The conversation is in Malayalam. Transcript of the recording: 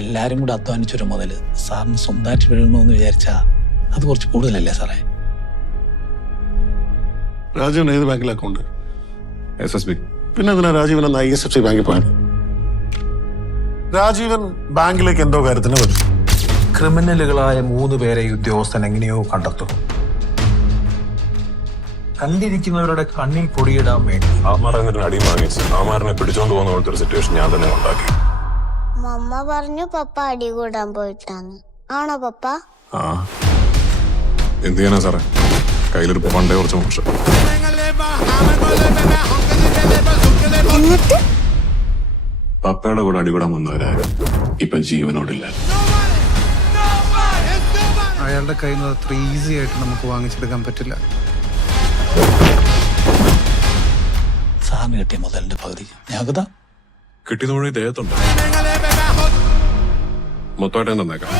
എല്ലാരും കൂടെ അധ്വാനിച്ചൊരു മുതൽ സാറിന് സ്വന്തമായിട്ട് വീഴണമെന്ന് വിചാരിച്ചാ അത് കുറച്ച് കൂടുതലല്ലേ സാറേ? രാജീവൻ ഏത് ബാങ്കിൽ അക്കൗണ്ട്? SSB. പിന്നെ എന്തിനാ രാജീവൻ അന്ന് ISFC ബാങ്കിൽ പോയത്? രാജീവൻ ബാങ്കിലേക്ക് എന്തോ കാര്യത്തിന് വരും. ക്രിമിനലുകളായ 3 പേരെ ഈ ഉദ്യോഗസ്ഥൻ എങ്ങനെയോ കണ്ടെത്തും. കണ്ടിരിക്കുന്നവരുടെ കണ്ണിൽ പൊടിയിടാൻ വേണ്ടി എന്നിട്ട് അടി വാങ്ങിച്ച് ആമാറിനെ പിടിച്ചോണ്ട് പോകുന്ന പോലത്തെ ഒരു സിറ്റുവേഷൻ ഞാൻ തന്നെ ഉണ്ടാക്കി. മമ്മ പറഞ്ഞു പപ്പ അടി കൂടാൻ പോയിട്ടാണ്. ആണോ പപ്പ? ആ എന്ത് ചെയ്യാനാ സാറേ, കയ്യിലൊരു പണ്ടേ കുറച്ച് മോശം. എന്നിട്ട് പപ്പയുടെ കൂടെ അടികൂടാൻ വന്നവരാരും ഇപ്പൊ ജീവനോടില്ല. അയാളുടെ കയ്യിൽ നിന്ന് അത്ര ഈസി ആയിട്ട് നമുക്ക് വാങ്ങിച്ചെടുക്കാൻ പറ്റില്ല. സാറിന് കിട്ടിയ മുതലിന്റെ പകുതി ഞങ്ങൾക്കതാ കിട്ടിയത് മുഴുവൻ ദേഹത്തുണ്ട്. മൊത്തമായിട്ട് തന്നേക്കാം.